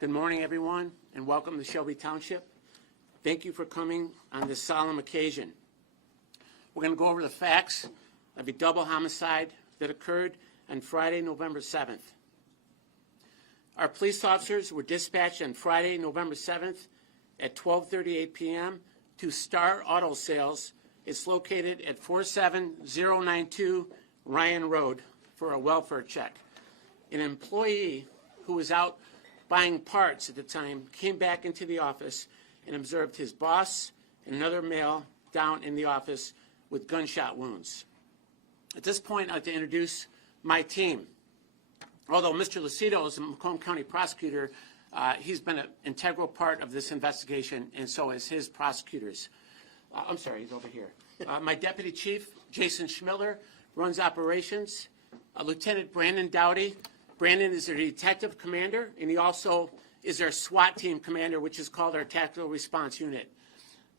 Good morning, everyone, and welcome to Shelby Township. Thank you for coming on this solemn occasion. We're going to go over the facts of a double homicide that occurred on Friday, November 7th. Our police officers were dispatched on Friday, November 7th at 12:38 p.m. to Star Auto Sales. It's located at 47092 Ryan Road for a welfare check. An employee who was out buying parts at the time came back into the office and observed his boss and another male down in the office with gunshot wounds. At this point, I'd like to introduce my team. Although Mr. Lucido is a Macomb County prosecutor, he's been an integral part of this investigation, and so is his prosecutors. I'm sorry, he's over here. My deputy chief, Jason Schmiller, runs operations. Lieutenant Brandon Dowdy. Brandon is our detective commander, and he also is our SWAT team commander, which is called our Tactical Response Unit.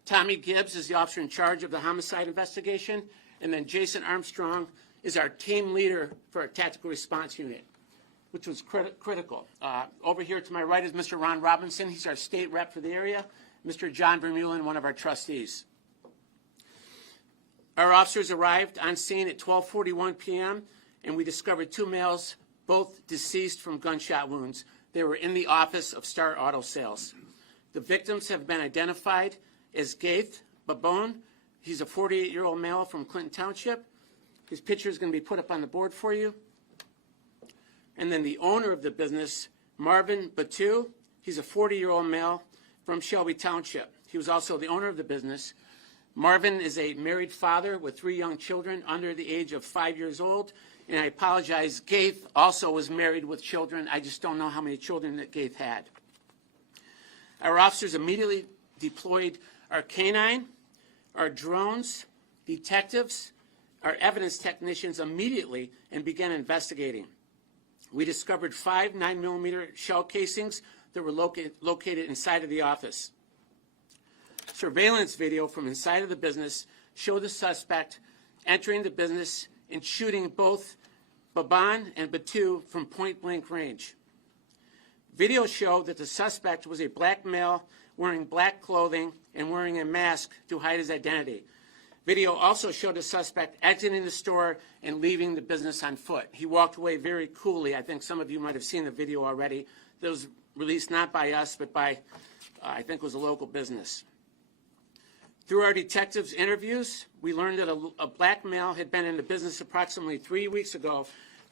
Tommy Gibbs is the officer in charge of the homicide investigation, and then Jason Armstrong is our team leader for our Tactical Response Unit, which was critical. Over here to my right is Mr. Ron Robinson. He's our state rep for the area. Mr. John Vermeulen, one of our trustees. Our officers arrived on scene at 12:41 p.m., and we discovered two males, both deceased from gunshot wounds. They were in the office of Star Auto Sales. The victims have been identified as Ghaith Baban. He's a 48-year-old male from Clinton Township. His picture is going to be put up on the board for you. And then the owner of the business, Marvan Batoo. He's a 40-year-old male from Shelby Township. He was also the owner of the business. Marvan is a married father with 3 young children under the age of 5 years old. And I apologize, Ghaith also was married with children. I just don't know how many children that Ghaith had. Our officers immediately deployed our canine, our drones, detectives, our evidence technicians immediately and began investigating. We discovered 5 9mm shell casings that were located inside of the office. Surveillance video from inside of the business showed the suspect entering the business and shooting both Baban and Batoo from point-blank range. Video showed that the suspect was a black male wearing black clothing and wearing a mask to hide his identity. Video also showed the suspect exiting the store and leaving the business on foot. He walked away very coolly. I think some of you might have seen the video already. That was released not by us, but by, I think it was a local business. Through our detectives' interviews, we learned that a black male had been in the business approximately 3 weeks ago,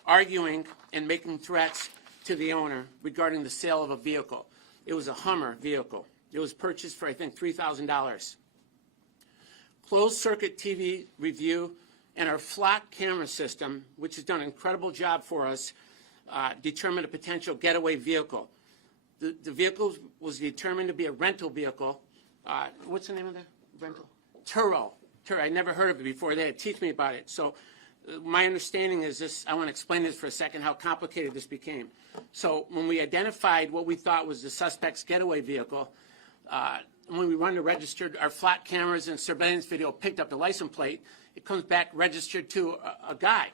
arguing and making threats to the owner regarding the sale of a vehicle. It was a Hummer vehicle. It was purchased for, I think, $3,000. Closed-circuit TV review and our flock camera system, which has done an incredible job for us, determined a potential getaway vehicle. The vehicle was determined to be a rental vehicle. What's the name of the rental? Turo. I never heard of it before. They had to teach me about it. So my understanding is this. I want to explain this for a second, how complicated this became. So when we identified what we thought was the suspect's getaway vehicle, when we run the registered, our flat cameras and surveillance video picked up the license plate. It comes back registered to a guy.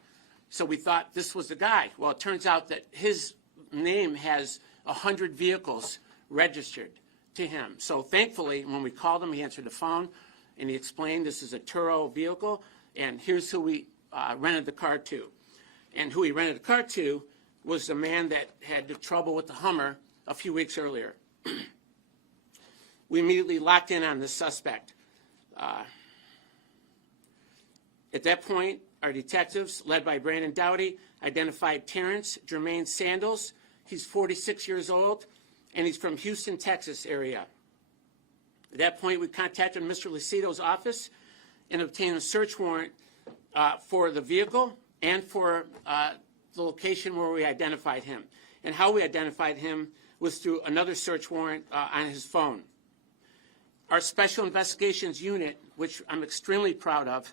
So we thought this was the guy. Well, it turns out that his name has 100 vehicles registered to him. So thankfully, when we called him, he answered the phone, and he explained this is a Turo vehicle, and here's who we rented the car to. And who he rented the car to was the man that had the trouble with the Hummer a few weeks earlier. We immediately locked in on the suspect. At that point, our detectives, led by Brandon Dowdy, identified Terrance Jermain Sandles. He's 46 years old, and he's from Houston, Texas area. At that point, we contacted Mr. Lucido's office and obtained a search warrant for the vehicle and for the location where we identified him. And how we identified him was through another search warrant on his phone. Our Special Investigations Unit, which I'm extremely proud of,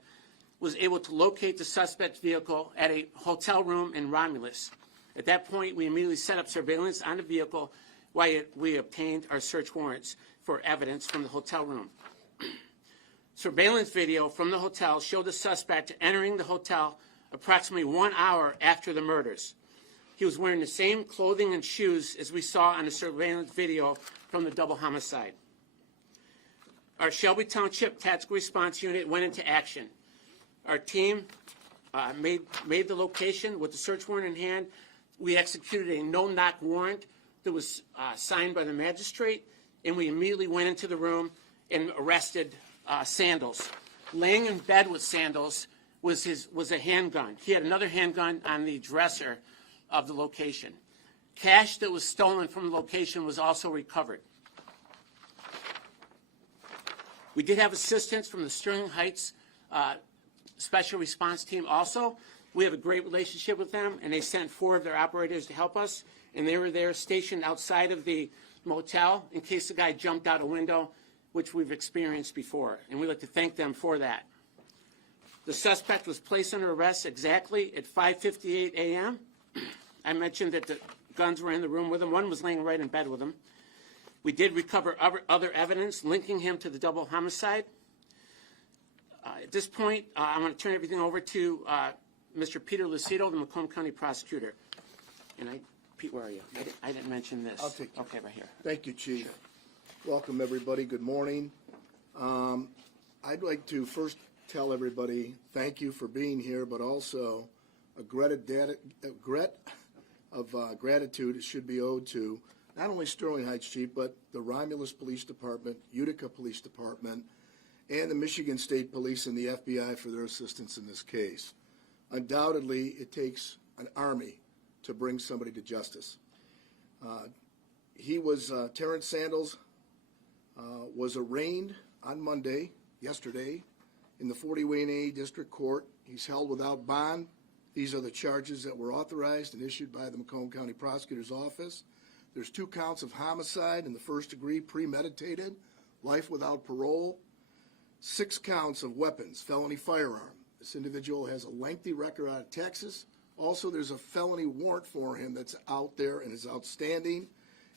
was able to locate the suspect's vehicle at a hotel room in Romulus. At that point, we immediately set up surveillance on the vehicle while we obtained our search warrants for evidence from the hotel room. Surveillance video from the hotel showed the suspect entering the hotel approximately 1 hour after the murders. He was wearing the same clothing and shoes as we saw on the surveillance video from the double homicide. Our Shelby Township Tactical Response Unit went into action. Our team made the location with the search warrant in hand. We executed a no-knock warrant that was signed by the magistrate, and we immediately went into the room and arrested Sandles. Laying in bed with Sandles was a handgun. He had another handgun on the dresser of the location. Cash that was stolen from the location was also recovered. We did have assistance from the Sterling Heights Special Response Team also. We have a great relationship with them, and they sent 4 of their operators to help us, and they were there stationed outside of the motel in case the guy jumped out a window, which we've experienced before, and we'd like to thank them for that. The suspect was placed under arrest exactly at 5:58 a.m. I mentioned that the guns were in the room with him. One was laying right in bed with him. We did recover other evidence linking him to the double homicide. At this point, I want to turn everything over to Mr. Peter Lucido, the Macomb County prosecutor. And Pete, where are you? I didn't mention this. I'll take you. Okay, right here. Thank you, Chief. Sure. Welcome, everybody. Good morning. I'd like to first tell everybody thank you for being here, but also a gratitude should be owed to not only Sterling Heights Chief, but the Romulus Police Department, Utica Police Department, and the Michigan State Police and the FBI for their assistance in this case. Undoubtedly, it takes an army to bring somebody to justice. Terrance Sandles was arraigned on Monday, yesterday, in the 40 Wayne A District Court. He's held without bond. These are the charges that were authorized and issued by the Macomb County Prosecutor's Office. There's 2 counts of homicide in the first degree, premeditated, life without parole, 6 counts of weapons, felony firearm. This individual has a lengthy record out of Texas. Also, there's a felony warrant for him that's out there and is outstanding,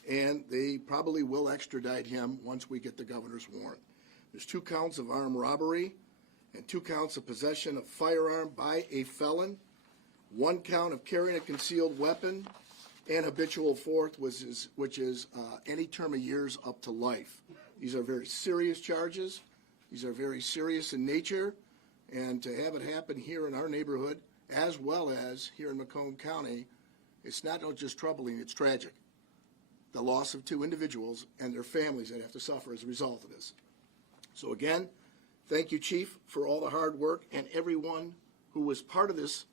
and they probably will extradite him once we get the governor's warrant. There's 2 counts of armed robbery and 2 counts of possession of firearm by a felon, 1 count of carrying a concealed weapon, and habitual fourth, which is any term of years up to life. These are very serious charges. These are very serious in nature, and to have it happen here in our neighborhood, as well as here in Macomb County, it's not just troubling, it's tragic. The loss of 2 individuals and their families that have to suffer as a result of this. So again, thank you, Chief, for all the hard work, and everyone who was part of this.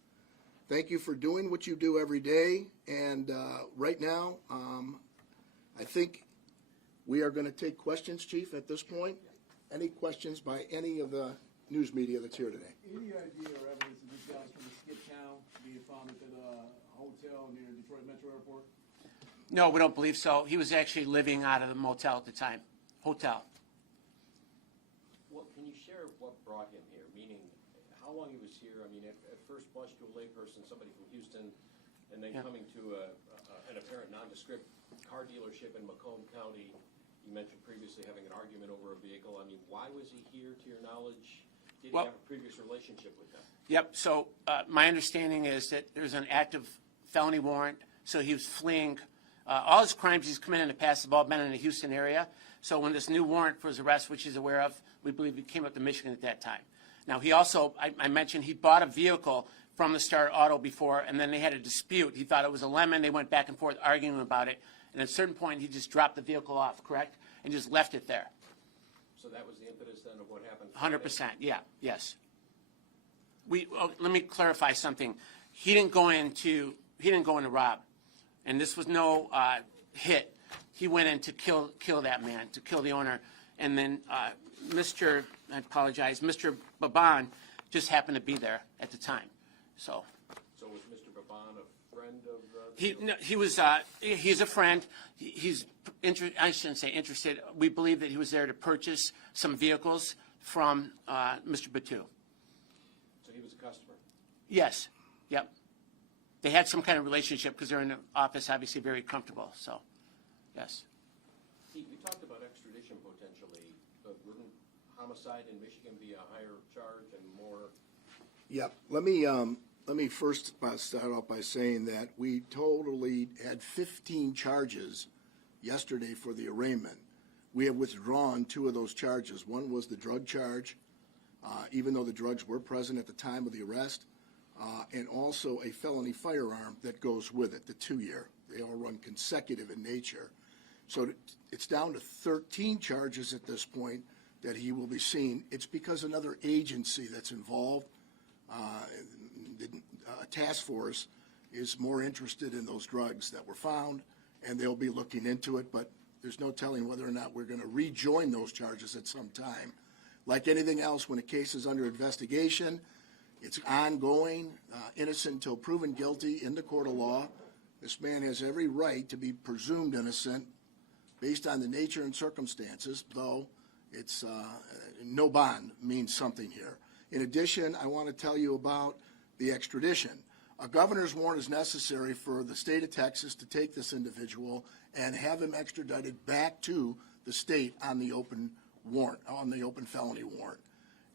Thank you for doing what you do every day. And right now, I think we are going to take questions, Chief, at this point. Any questions by any of the news media that's here today? Any idea or evidence that this guy was from a skip town being found at a hotel near Detroit Metro Airport? No, we don't believe so. He was actually living out of the motel at the time. Hotel. Well, can you share what brought him here? Meaning, how long he was here? I mean, at first blush to a layperson, somebody from Houston, and then coming to an apparent nondescript car dealership in Macomb County. You mentioned previously having an argument over a vehicle. I mean, why was he here, to your knowledge? Did he have a previous relationship with them? Yep. So my understanding is that there's an active felony warrant. So he was fleeing. All his crimes he's committed in the past have all been in the Houston area. So when this new warrant for his arrest, which he's aware of, we believe he came up to Michigan at that time. Now, he also, I mentioned he bought a vehicle from the Star Auto before, and then they had a dispute. He thought it was a lemon. They went back and forth arguing about it. And at a certain point, he just dropped the vehicle off, correct? And just left it there. So that was the impetus then of what happened? 100%, yeah, yes. Let me clarify something. He didn't go in to rob, and this was no hit. He went in to kill that man, to kill the owner, and then Mr. Baban just happened to be there at the time. So was Mr. Baban a friend of? He's a friend. He's I shouldn't say interested. We believe that he was there to purchase some vehicles from Mr. Batoo. So he was a customer? Yes. Yep. They had some kind of relationship because they're in the office, obviously very comfortable. So, yes. Pete, you talked about extradition potentially, but wouldn't homicide in Michigan be a higher charge and more? Yep. Let me first start off by saying that we totally had 15 charges yesterday for the arraignment. We have withdrawn 2 of those charges. One was the drug charge, even though the drugs were present at the time of the arrest, and also a felony firearm that goes with it, the 2-year. They all run consecutive in nature. So it's down to 13 charges at this point that he will be seen. It's because another agency that's involved, a task force, is more interested in those drugs that were found, and they'll be looking into it, but there's no telling whether or not we're going to rejoin those charges at some time. Like anything else, when a case is under investigation, it's ongoing, innocent until proven guilty in the court of law. This man has every right to be presumed innocent based on the nature and circumstances, though it's no bond means something here. In addition, I want to tell you about the extradition. A governor's warrant is necessary for the state of Texas to take this individual and have him extradited back to the state on the open warrant, on the open felony warrant.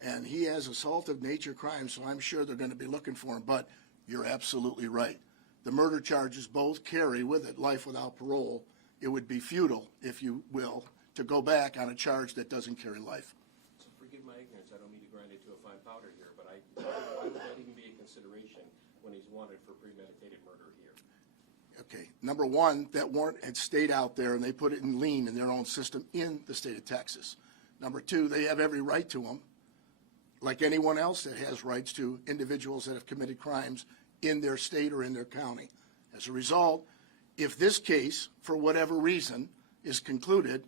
And he has assault of nature crime, so I'm sure they're going to be looking for him. But you're absolutely right. The murder charges both carry with it life without parole. It would be futile, if you will, to go back on a charge that doesn't carry life. So forgive my ignorance, I don't mean to grind it to a fine powder here, but why would that even be a consideration when he's wanted for premeditated murder here? Okay, number one, that warrant had stayed out there and they put it in lien in their own system in the state of Texas. Number two, they have every right to him, like anyone else that has rights to individuals that have committed crimes in their state or in their county. As a result, if this case, for whatever reason, is concluded,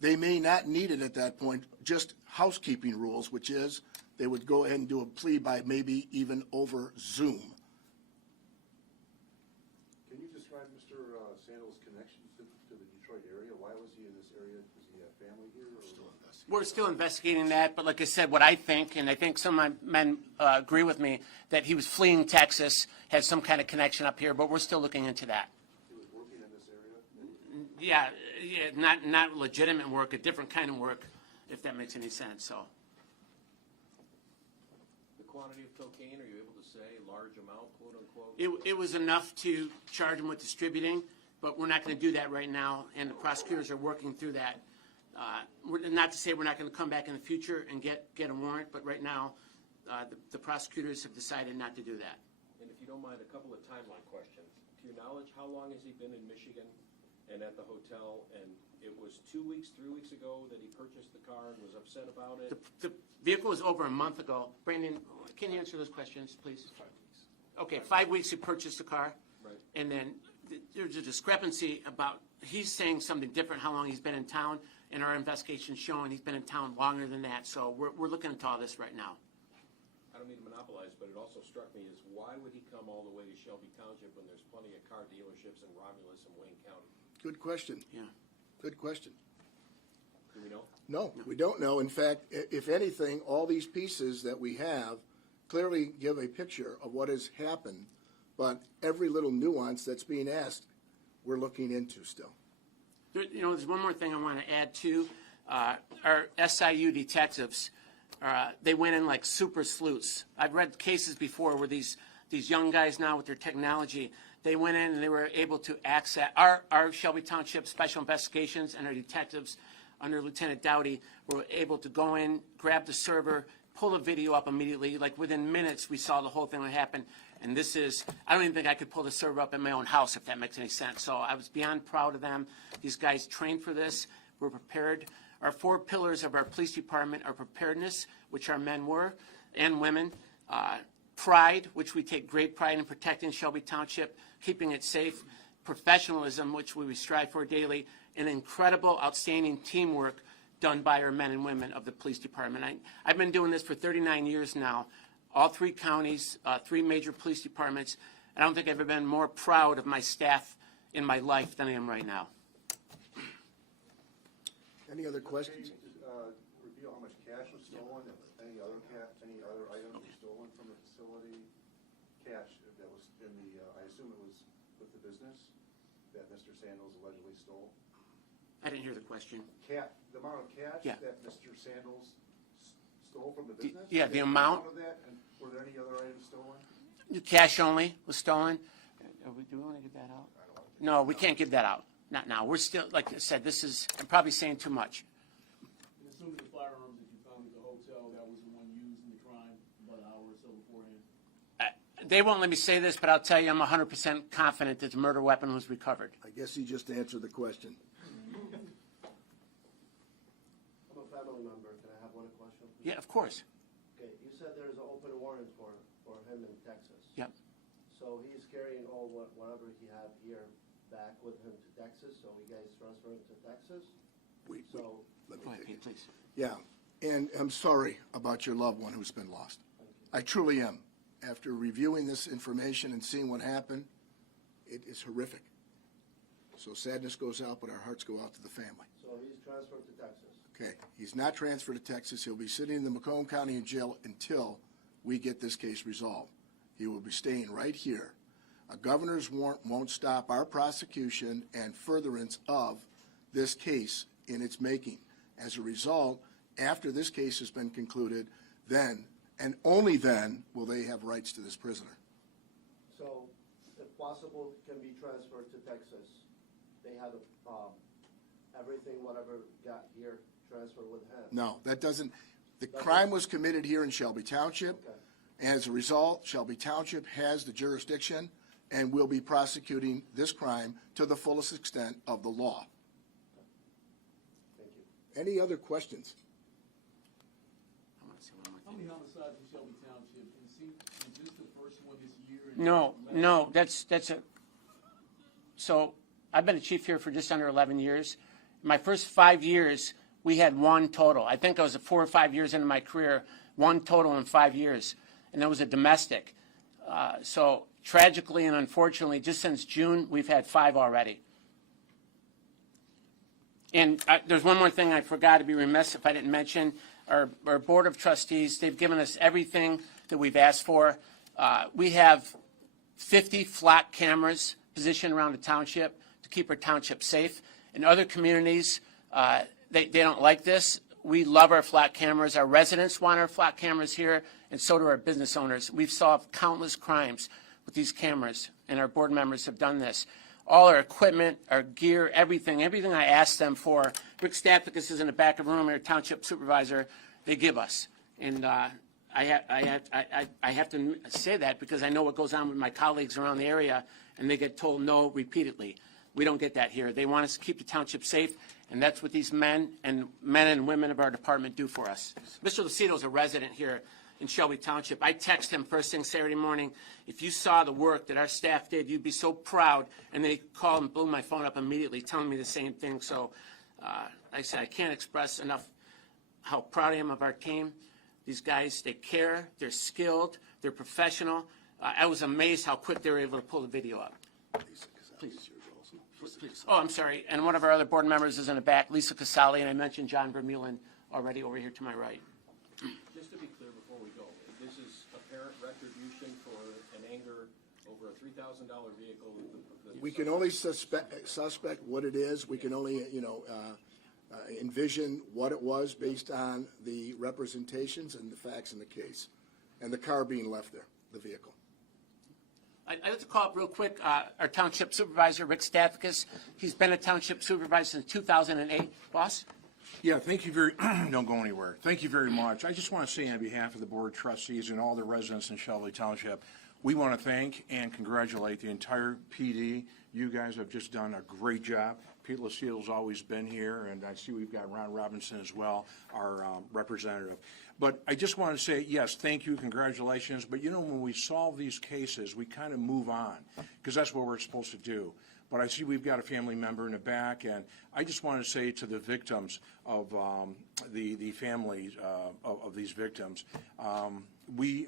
they may not need it at that point, just housekeeping rules, which is they would go ahead and do a plea by maybe even over Zoom. Can you describe Mr. Sandals' connection to the Detroit area? Why was he in this area? Does he have family here? We're still investigating that, but like I said, what I think, and I think some of my men agree with me, that he was fleeing Texas, had some kind of connection up here, but we're still looking into that. He was working in this area? Yeah, not legitimate work, a different kind of work, if that makes any sense, so. The quantity of cocaine, are you able to say, large amount, quote unquote? It was enough to charge him with distributing, but we're not going to do that right now, and the prosecutors are working through that. Not to say we're not going to come back in the future and get a warrant, but right now, the prosecutors have decided not to do that. And if you don't mind, a couple of timeline questions. To your knowledge, how long has he been in Michigan and at the hotel? And it was 2 weeks, 3 weeks ago that he purchased the car and was upset about it? The vehicle was over a month ago. Brandon, can you answer those questions, please? 5 weeks. Okay, 5 weeks he purchased the car. Right. And then there's a discrepancy about, he's saying something different, how long he's been in town, and our investigation's showing he's been in town longer than that. So we're looking into all this right now. I don't mean to monopolize, but it also struck me as why would he come all the way to Shelby Township when there's plenty of car dealerships in Romulus and Wayne County? Good question. Yeah. Good question. Do we know? No, we don't know. In fact, if anything, all these pieces that we have clearly give a picture of what has happened, but every little nuance that's being asked, we're looking into still. There's one more thing I want to add too. Our SIU detectives, they went in like super sleuths. I've read cases before where these young guys now with their technology, they went in and they were able to access our Shelby Township Special Investigations, and our detectives under Lieutenant Dowdy were able to go in, grab the server, pull the video up immediately. Like within minutes, we saw the whole thing that happened. And this is, I don't even think I could pull the server up in my own house, if that makes any sense. So I was beyond proud of them. These guys trained for this. We're prepared. Our 4 pillars of our police department are preparedness, which our men were, and women. Pride, which we take great pride in protecting Shelby Township, keeping it safe. Professionalism, which we strive for daily. And incredible, outstanding teamwork done by our men and women of the police department. I've been doing this for 39 years now. All 3 counties, 3 major police departments. I don't think I've ever been more proud of my staff in my life than I am right now. Any other questions? Can you just reveal how much cash was stolen, and any other items were stolen from the facility? Cash that was in the, I assume it was with the business that Mr. Sandals allegedly stole? I didn't hear the question. The amount of cash that Mr. Sandals stole from the business? Yeah, the amount. Of that, and were there any other items stolen? Cash only was stolen. Do we want to give that out? No, we can't give that out. Not now. We're still, like I said, I'm probably saying too much. And assuming the firearms that you found at the hotel, that was the one used in the crime about an hour or so beforehand? They won't let me say this, but I'll tell you I'm 100% confident that the murder weapon was recovered. I guess he just answered the question. I'm a family member. Can I have one question, please? Yeah, of course. Okay, you said there's an open warrant for him in Texas. Yep. So he's carrying whatever he had here back with him to Texas, so you guys transfer him to Texas? So, Let me Go ahead, take Pete, it. please. Yeah, and I'm sorry about your loved one who's been lost. I truly am. After reviewing this information and seeing what happened, it is horrific. So sadness goes out, but our hearts go out to the family. so he's transferred to Texas? Okay, he's not transferred to Texas. He'll be sitting in the Macomb County jail until we get this case resolved. He will be staying right here. A governor's warrant won't stop our prosecution and furtherance of this case in its making. As a result, after this case has been concluded, then, and only then, will they have rights to this prisoner. So, if possible, can be transferred to Texas. They have everything, whatever got here, transfer with him. No, that doesn't, the crime was committed here in Shelby Township. Okay. As a result, Shelby Township has the jurisdiction and will be prosecuting this crime to the fullest extent of the law. Thank you. Any other questions? I want to say one more How thing. many homicides in Shelby Township? And is this the first one this year? No, that's a, so I've been a chief here for just under 11 years. My first 5 years, we had one total. I think I was 4 or 5 years into my career, one total in 5 years, and that was a domestic. So tragically and unfortunately, just since June, we've had 5 already. And there's one more thing I forgot to be remiss if I didn't mention. Our Board of Trustees, they've given us everything that we've asked for. We have 50 flat cameras positioned around the township to keep our township safe. In other communities, they don't like this. We love our flat cameras. Our residents want our flat cameras here, and so do our business owners. We've solved countless crimes with these cameras, and our board members have done this. All our equipment, our gear, everything I asked them for. Rick Stapicus is in the back of the room, our township supervisor. They give us, and I have to say that because I know what goes on with my colleagues around the area, and they get told no repeatedly. We don't get that here. They want us to keep the township safe, and that's what these men and women of our department do for us. Mr. Lucido is a resident here in Shelby Township. I text him first thing Saturday morning, if you saw the work that our staff did, you'd be so proud. And they called and blew my phone up immediately telling me the same thing. So like I said, I can't express enough how proud I am of our team. These guys, they care, they're skilled, they're professional. I was amazed how quick they were able to pull the video up. Please. Please. Oh, I'm sorry. And one of our other board members is in the back, Lisa Casali, and I mentioned John Vermeulen already over here to my right. Just to be clear before we go, this is apparent retribution for an anger over a $3,000 vehicle. We can only suspect what it is. We can only, envision what it was based on the representations and the facts in the case, and the car being left there, the vehicle. I'd like to call up real quick our township supervisor, Rick Stapicus. He's been a township supervisor since 2008. Boss? Yeah, thank you very, don't go anywhere. Thank you very much. I just want to say on behalf of the Board of Trustees and all the residents in Shelby Township, we want to thank and congratulate the entire PD. You guys have just done a great job. Pete Lucido's always been here, and I see we've got Ron Robinson as well, our representative. But I just want to say, yes, thank you, congratulations. But, when we solve these cases, we kind of move on, because that's what we're supposed to do. But I see we've got a family member in the back, and I just want to say to the victims of the families of these victims, we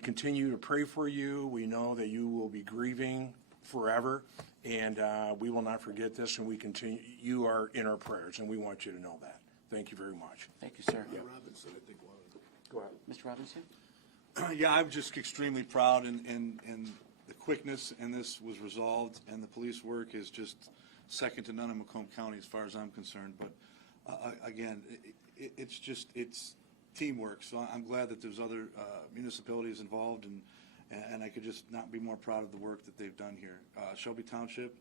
continue to pray for you. We know that you will be grieving forever, and we will not forget this, and we continue. You are in our prayers, and we want you to know that. Thank you very much. Thank you, sir. Yeah, Robinson, I think, wanted to. Go ahead. Mr. Robinson? Yeah, I'm just extremely proud, and the quickness in this was resolved, and the police work is just second to none in Macomb County as far as I'm concerned. But again, it's teamwork. So I'm glad that there's other municipalities involved, And I could just not be more proud of the work that they've done here. Shelby Township,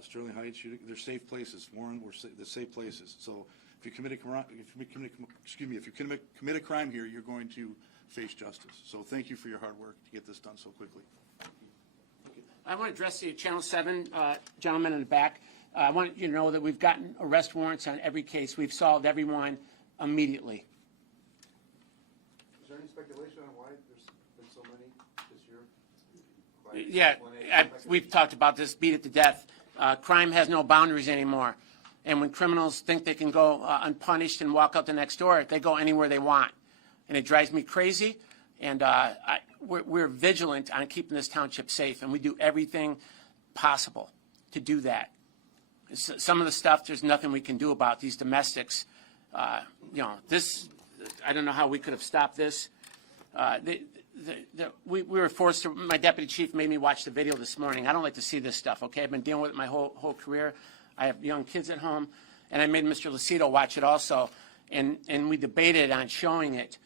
Sterling Heights, they're safe places. Warren, they're safe places. So if you commit a crime, commit a crime here, you're going to face justice. So thank you for your hard work to get this done so quickly. I want to address the Channel 7 gentleman in the back. I want you to know that we've gotten arrest warrants on every case. We've solved every one immediately. Is there any speculation on why there's been so many this year? Yeah, we've talked about this, beat it to death. Crime has no boundaries anymore. And when criminals think they can go unpunished and walk out the next door, they go anywhere they want. And it drives me crazy. And we're vigilant on keeping this township safe, and we do everything possible to do that. Some of the stuff, there's nothing we can do about. These domestics, this, I don't know how we could have stopped this. We were forced to, my deputy chief made me watch the video this morning. I don't like to see this stuff, okay? I've been dealing with it my whole career. I have young kids at home, and I made Mr. Lucido watch it also. And we debated on showing it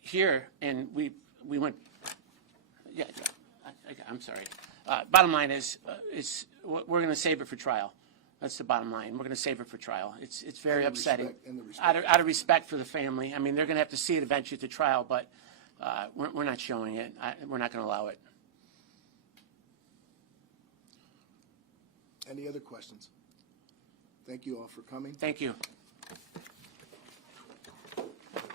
here, and we went, I'm sorry. Bottom line is we're going to save it for trial. That's the bottom line. We're going to save it for trial. It's very upsetting. Out of respect for the family. I mean, they're going to have to see it eventually at the trial, but we're not showing it. We're not going to allow it. Any other questions? Thank you all for coming. Thank you.